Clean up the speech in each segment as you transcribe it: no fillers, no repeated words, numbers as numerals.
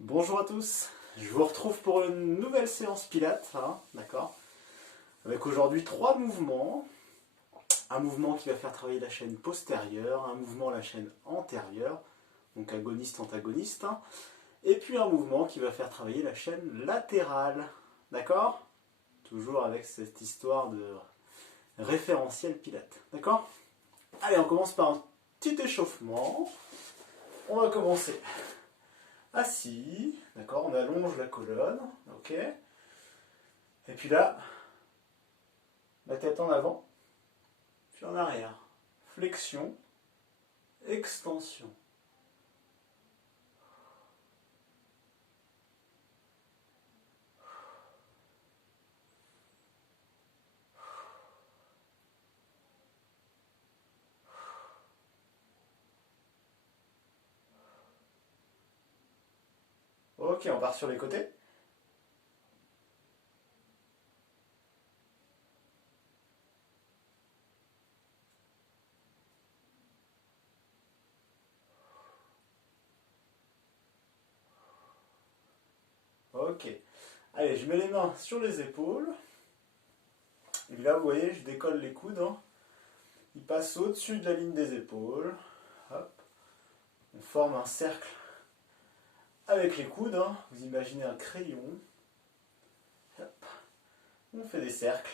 Bonjour à tous, je vous retrouve pour une nouvelle séance Pilates, hein, d'accord? Avec aujourd'hui 3 mouvements. Un mouvement qui va faire travailler la chaîne postérieure, un mouvement la chaîne antérieure, donc agoniste-antagoniste, hein, et puis un mouvement qui va faire travailler la chaîne latérale, d'accord? Toujours avec cette histoire de référentiel Pilates, d'accord? Allez, on commence par un petit échauffement. On va commencer assis, d'accord, on allonge la colonne, ok. Et puis là, la tête en avant, puis en arrière. Flexion, extension. Ok, on part sur les côtés. Ok. Allez, je mets les mains sur les épaules. Et là, vous voyez, je décolle les coudes, hein. Ils passent au-dessus de la ligne des épaules. Hop. On forme un cercle avec les coudes, hein. Vous imaginez un crayon. Hop. On fait des cercles.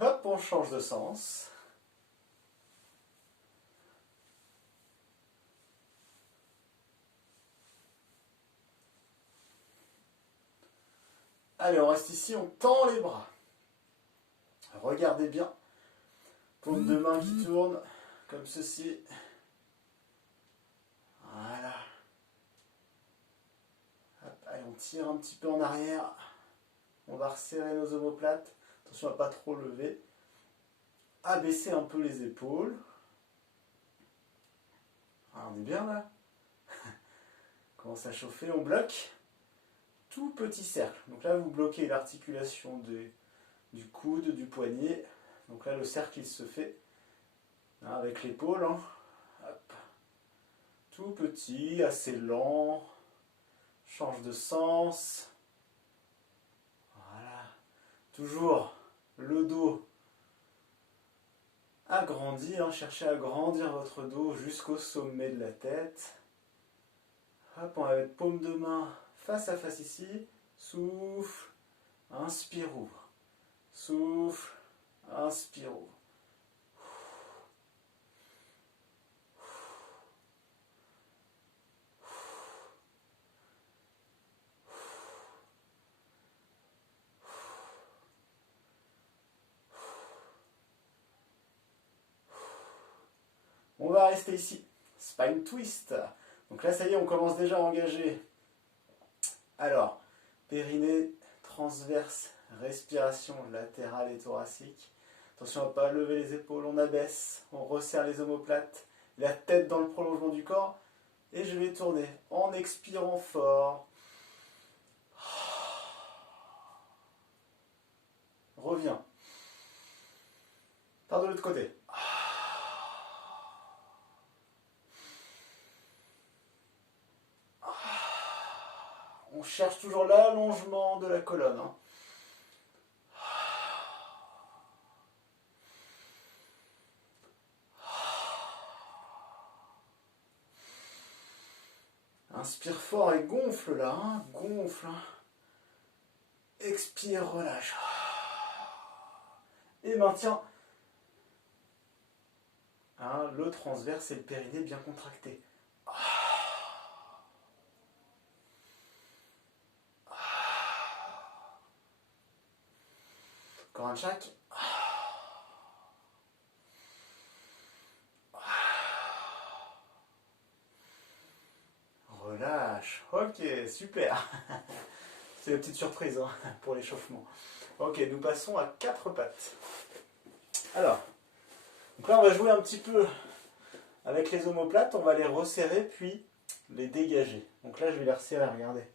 Hop, on change de sens. Allez, on reste ici, on tend les bras. Regardez bien. Paume de main qui tourne, comme ceci. Voilà. Hop, allez, on tire un petit peu en arrière. On va resserrer nos omoplates. Attention à ne pas trop lever. Abaisser un peu les épaules. Ah, on est bien là. On commence à chauffer, on bloque. Tout petit cercle. Donc là, vous bloquez l'articulation du coude, du poignet. Donc là, le cercle, il se fait hein, avec l'épaule. Hein. Hop. Tout petit, assez lent. Change de sens. Voilà. Toujours le dos agrandi. Hein. Cherchez à agrandir votre dos jusqu'au sommet de la tête. Hop, on va mettre paume de main face à face ici. Souffle. Inspire, ouvre. Souffle. Inspire, ouvre. On va rester ici. Spine twist. Donc là, ça y est, on commence déjà à engager. Alors, périnée transverse, respiration latérale et thoracique. Attention à ne pas lever les épaules, on abaisse, on resserre les omoplates, la tête dans le prolongement du corps. Et je vais tourner en expirant fort. Reviens. Par de l'autre côté. On cherche toujours l'allongement de la colonne. Hein. Inspire fort et gonfle là. Hein. Gonfle. Hein. Expire, relâche. Et maintiens. Hein, le transverse et le périnée bien contractés. Encore un chaque. Relâche. Ok, super. C'est la petite surprise hein, pour l'échauffement. Ok, nous passons à 4 pattes. Alors, donc là on va jouer un petit peu avec les omoplates. On va les resserrer puis les dégager. Donc là je vais les resserrer, regardez.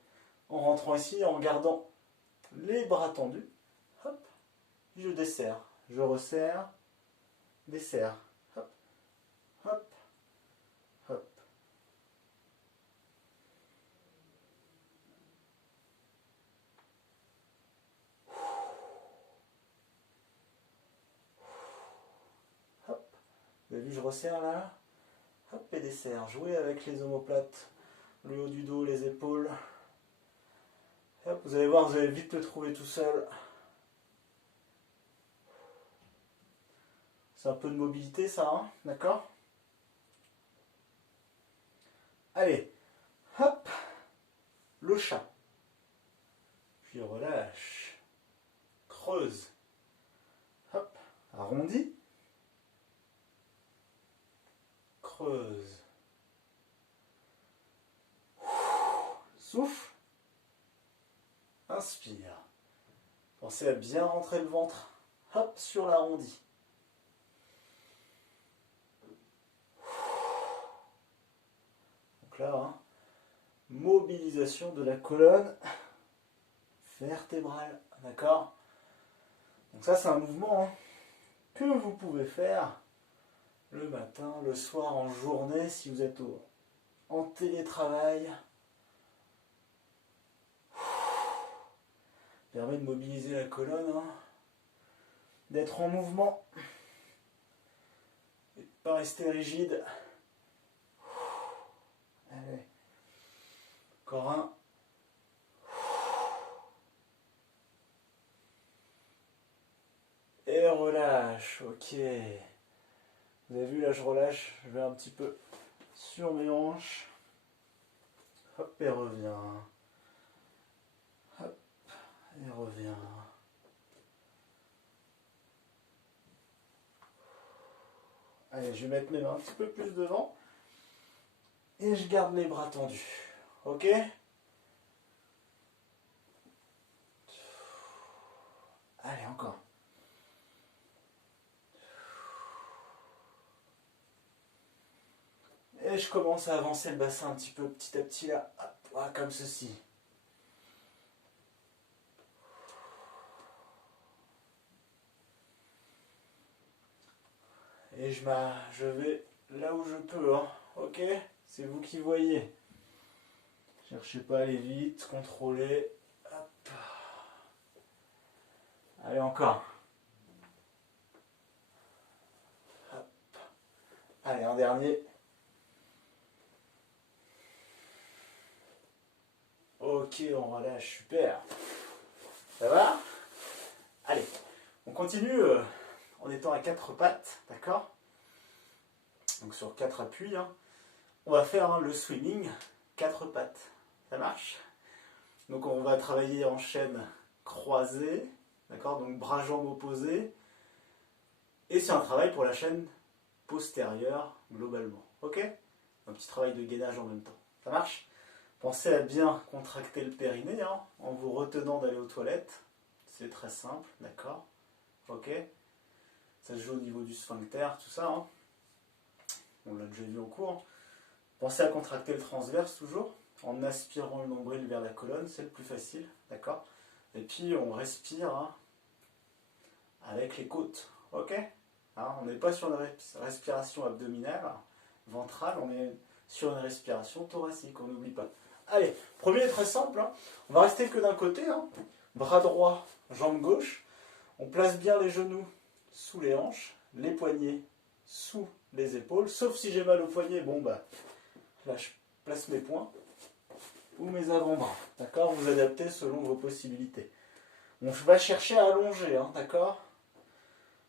En rentrant ici, en gardant les bras tendus. Hop, je desserre. Je resserre, desserre. Hop, avez vu, je resserre là. Hop, et desserre. Jouez avec les omoplates, le haut du dos, les épaules. Et hop, vous allez voir, vous allez vite le trouver tout seul. C'est un peu de mobilité ça, hein, d'accord? Allez, hop, le chat. Puis relâche. Creuse. Hop, arrondi. Creuse. Souffle. Inspire. Pensez à bien rentrer le ventre. Hop, sur l'arrondi. Donc là, hein, mobilisation de la colonne vertébrale. D'accord? Donc ça, c'est un mouvement, hein, que vous pouvez faire le matin, le soir, en journée, si vous êtes en télétravail. Permet de mobiliser la colonne, hein, d'être en mouvement et de ne pas rester rigide. Allez, encore un. Et relâche, ok. Vous avez vu, là je relâche, je vais un petit peu sur mes hanches. Hop, et reviens. Hop, et reviens. Allez, je vais mettre mes mains un petit peu plus devant. Et je garde les bras tendus. Ok? Allez, encore. Et je commence à avancer le bassin un petit peu petit à petit là. Hop, comme ceci. Et je vais là où je peux, hein. Ok? C'est vous qui voyez. Cherchez pas à aller vite, contrôlez. Hop. Allez, encore. Hop. Allez, un dernier. Ok, on relâche, super. Ça va? Allez, on continue en étant à 4 pattes, d'accord? Donc sur 4 appuis, hein. On va faire, hein, le swimming 4 pattes. Ça marche? Donc on va travailler en chaîne croisée, d'accord? Donc bras-jambes opposés. Et c'est un travail pour la chaîne postérieure globalement. Ok? Un petit travail de gainage en même temps. Ça marche? Pensez à bien contracter le périnée, hein, en vous retenant d'aller aux toilettes. C'est très simple, d'accord? Ok? Ça se joue au niveau du sphincter, tout ça, hein. On l'a déjà vu en cours. Pensez à contracter le transverse toujours, en aspirant le nombril vers la colonne, c'est le plus facile, d'accord? Et puis on respire, hein, avec les côtes, ok? Hein, on n'est pas sur une respiration abdominale, ventrale, on est sur une respiration thoracique, on n'oublie pas. Allez, premier est très simple, hein. On va rester que d'un côté, hein. Bras droit, jambe gauche, on place bien les genoux sous les hanches, les poignets sous les épaules, sauf si j'ai mal aux poignets, bon bah, là je place mes poings ou mes avant-bras, d'accord? Vous adaptez selon vos possibilités. On va chercher à allonger, hein, d'accord?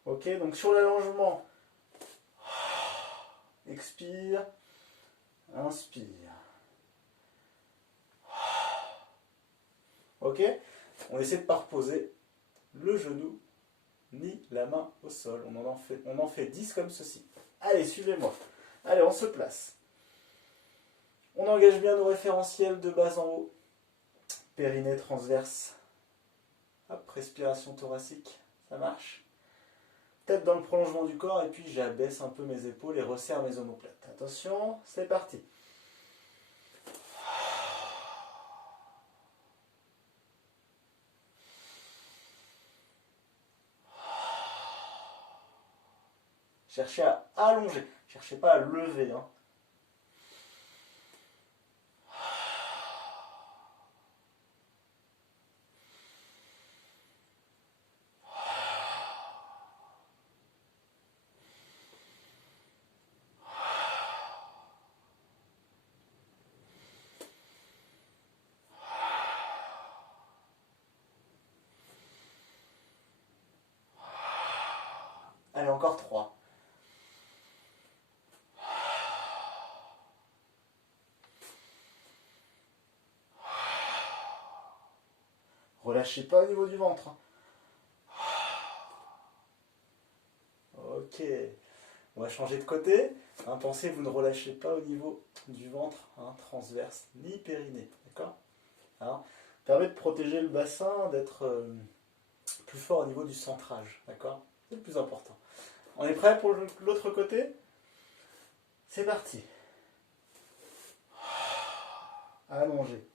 Ok, donc sur l'allongement, expire, inspire. Ok? On essaie de ne pas reposer le genou ni la main au sol. On en fait 10 comme ceci. Allez, suivez-moi. Allez, on se place. On engage bien nos référentiels de bas en haut. Périnée transverse. Hop, respiration thoracique. Ça marche. Tête dans le prolongement du corps et puis j'abaisse un peu mes épaules et resserre mes omoplates. Attention, c'est parti. Cherchez à allonger. Cherchez pas à lever, hein. Allez, encore 3. Relâchez pas au niveau du ventre. Ok. On va changer de côté. Hein, pensez, vous ne relâchez pas au niveau du ventre, hein, transverse, ni périnée. D'accord? Hein, permet de protéger le bassin, d'être plus fort au niveau du centrage. D'accord? C'est le plus important. On est prêt pour l'autre côté? C'est parti. Allongez.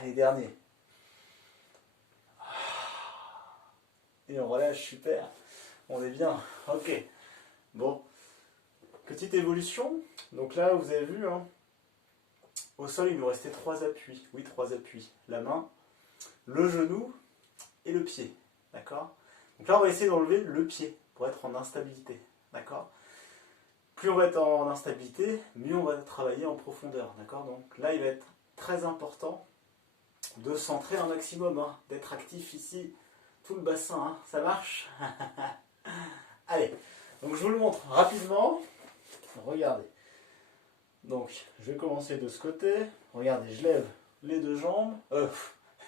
Allez, dernier. Et on relâche, super. On est bien. Ok. Bon. Petite évolution. Donc là, vous avez vu, hein, au sol, il nous restait 3 appuis. Oui, 3 appuis. La main, le genou et le pied. D'accord? Donc là, on va essayer d'enlever le pied pour être en instabilité. D'accord? Plus on va être en instabilité, mieux on va travailler en profondeur. D'accord? Donc là, il va être très important de centrer un maximum, hein, d'être actif ici, tout le bassin. Hein. Ça marche? Allez, donc je vous le montre rapidement. Regardez. Donc, je vais commencer de ce côté. Regardez, je lève les deux jambes,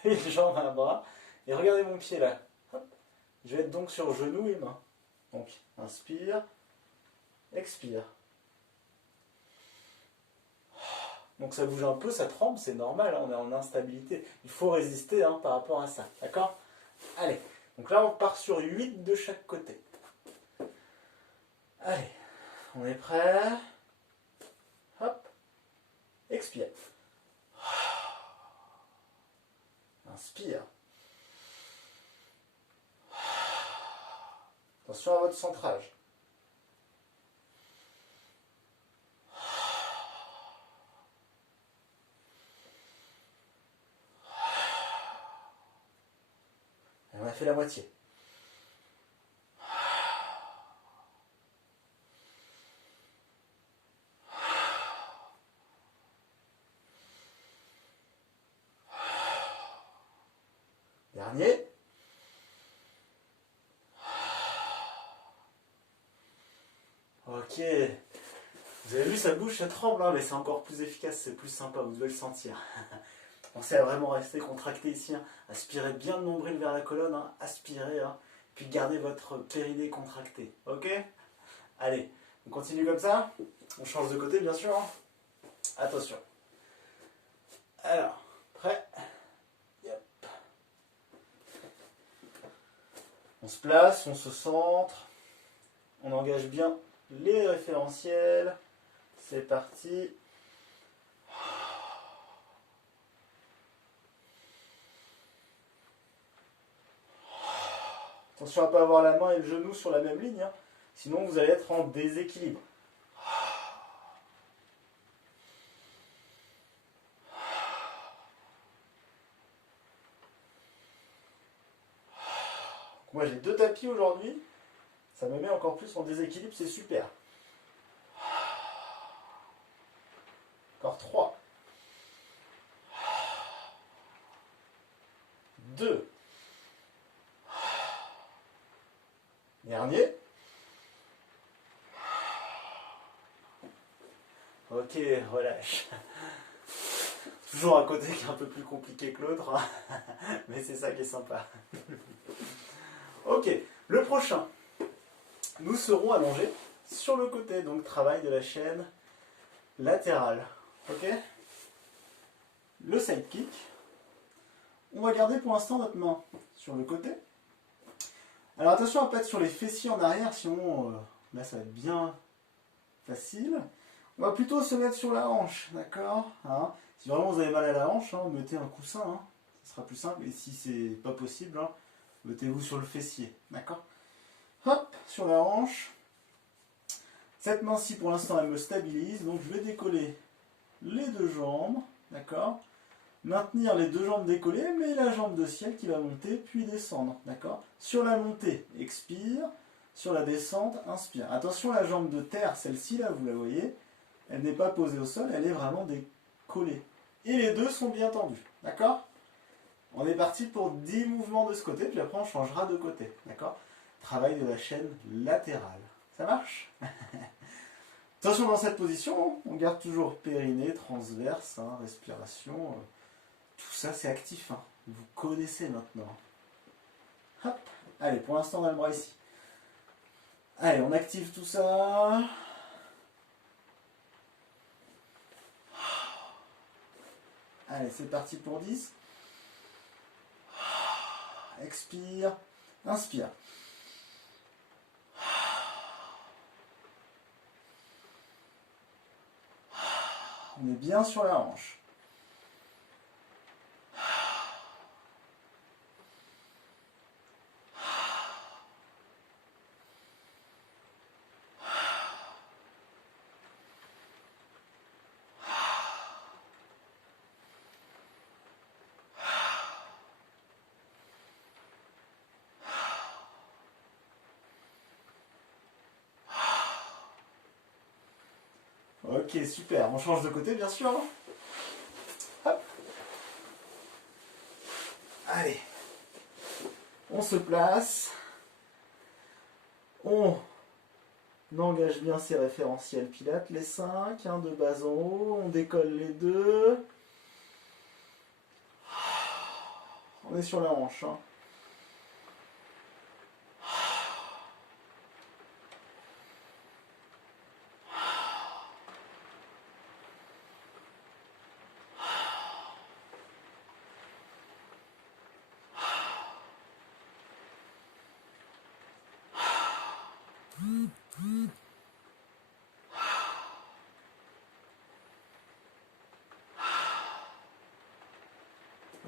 les jambes à un bras. Et regardez mon pied là. Hop. Je vais être donc sur genou et main. Donc, inspire, expire. Donc ça bouge un peu, ça tremble, c'est normal, hein, on est en instabilité. Il faut résister, hein, par rapport à ça. D'accord? Allez, donc là on part sur 8 de chaque côté. Allez, on est prêt. Hop, expire. Inspire. Attention à votre centrage. Et on a fait la moitié. Dernier. Ok. Vous avez vu, ça bouge, ça tremble, hein, mais c'est encore plus efficace, c'est plus sympa, vous devez le sentir. Pensez à vraiment rester contracté ici. Hein. Aspirez bien le nombril vers la colonne, hein. Aspirez, hein. Puis gardez votre périnée contracté. Ok? Allez, on continue comme ça. On change de côté, bien sûr. Hein. Attention. Alors, prêt? Yep. On se place, on se centre. On engage bien les référentiels. C'est parti. Attention à ne pas avoir la main et le genou sur la même ligne, hein. Sinon vous allez être en déséquilibre. Moi j'ai 2 tapis aujourd'hui, ça me met encore plus en déséquilibre, c'est super. Encore 3. 2. Dernier. Ok, relâche. Toujours un côté qui est un peu plus compliqué que l'autre, hein. Mais c'est ça qui est sympa. Ok, le prochain. Nous serons allongés sur le côté, donc travail de la chaîne latérale. Ok? Le side kick. On va garder pour l'instant notre main sur le côté. Alors attention à ne pas être sur les fessiers en arrière, sinon là ça va être bien facile. On va plutôt se mettre sur la hanche, d'accord, hein. Si vraiment vous avez mal à la hanche, hein, mettez un coussin, hein, ce sera plus simple. Et si c'est pas possible, hein, mettez-vous sur le fessier, d'accord? Hop, sur la hanche. Cette main-ci, pour l'instant, elle me stabilise, donc je vais décoller les deux jambes, d'accord? Maintenir les deux jambes décollées, mais la jambe de ciel qui va monter puis descendre, d'accord? Sur la montée, expire. Sur la descente, inspire. Attention, la jambe de terre, celle-ci là, vous la voyez, elle n'est pas posée au sol, elle est vraiment décollée. Et les deux sont bien tendus, d'accord? On est parti pour 10 mouvements de ce côté, puis après on changera de côté, d'accord? Travail de la chaîne latérale. Ça marche? Attention, dans cette position, on garde toujours périnée, transverse, hein, respiration. Tout ça, c'est actif. Hein. Vous connaissez maintenant. Hop. Allez, pour l'instant, on a le bras ici. Allez, on active tout ça. Allez, c'est parti pour 10. Expire. Inspire. On est bien sur la hanche. Ok, super. On change de côté, bien sûr. Hop. Allez. On se place. On engage bien ses référentiels pilates, les 5, hein, de bas en haut. On décolle les deux. On est sur la hanche. Hein.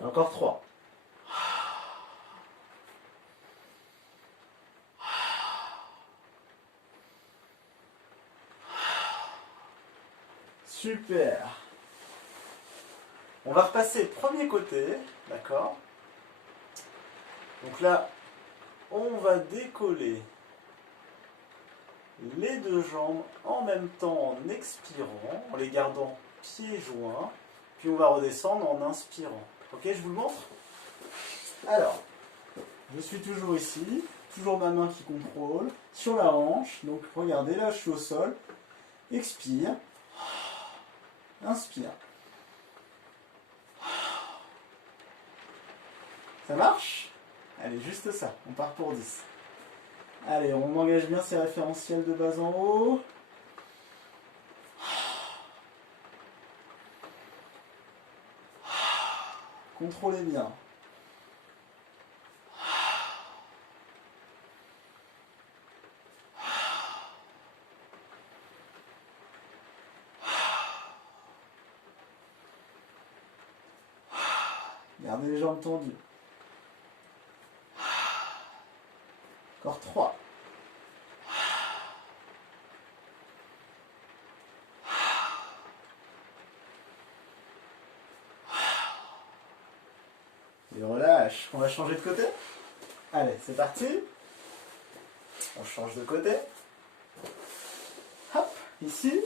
Et encore 3. Super. On va repasser premier côté, d'accord? Donc là, on va décoller les deux jambes en même temps en expirant, en les gardant pieds joints, puis on va redescendre en inspirant. Ok, je vous le montre? Alors, je suis toujours ici, toujours ma main qui contrôle, sur la hanche, donc regardez, là je suis au sol, expire, inspire. Ça marche? Allez, juste ça, on part pour 10. Allez, on engage bien ces référentiels de bas en haut. Contrôlez bien. Gardez les jambes tendues. Encore 3. Et relâche. On va changer de côté. Allez, c'est parti. On change de côté. Hop, ici.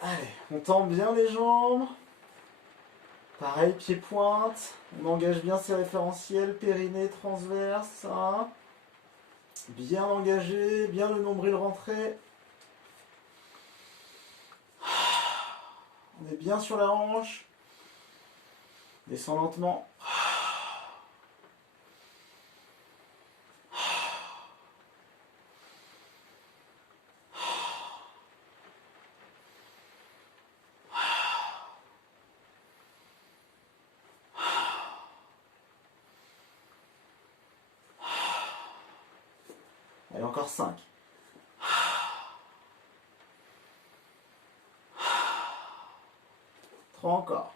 Allez, on tend bien les jambes. Pareil, pied-pointe. On engage bien ses référentiels, périnée, transverse. Hein. Bien engagé, bien le nombril rentré. On est bien sur la hanche. Descends lentement. Allez, encore 5. 3 encore.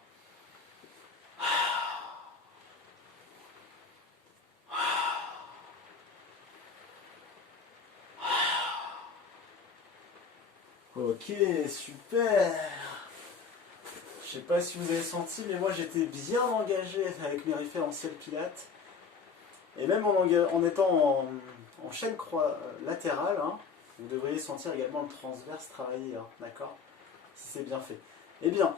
Ok, super. Je sais pas si vous avez senti, mais moi j'étais bien engagé avec mes référentiels pilates. Et même en étant en chaîne latérale, hein, vous devriez sentir également le transverse travailler, hein, d'accord? Si c'est bien fait. Eh bien,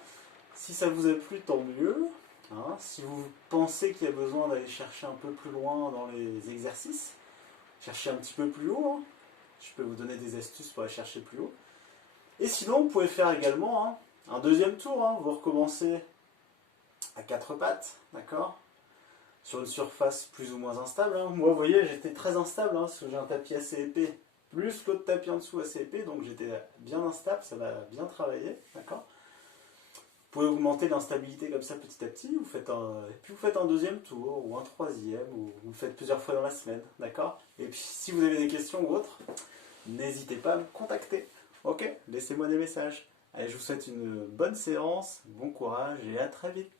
si ça vous a plu, tant mieux. Hein. Si vous pensez qu'il y a besoin d'aller chercher un peu plus loin dans les exercices, chercher un petit peu plus haut, hein. Je peux vous donner des astuces pour aller chercher plus haut. Et sinon, vous pouvez faire également hein, un deuxième tour. Hein. Vous recommencez à quatre pattes, d'accord? Sur une surface plus ou moins instable. Hein. Moi, vous voyez, j'étais très instable, hein, parce que j'ai un tapis assez épais, plus l'autre tapis en dessous assez épais, donc j'étais bien instable, ça va bien travailler, d'accord? Vous pouvez augmenter l'instabilité comme ça petit à petit, et puis vous faites un deuxième tour, ou un troisième, ou vous le faites plusieurs fois dans la semaine, d'accord? Et puis si vous avez des questions ou autres, n'hésitez pas à me contacter, ok? Laissez-moi des messages. Allez, je vous souhaite une bonne séance, bon courage et à très vite.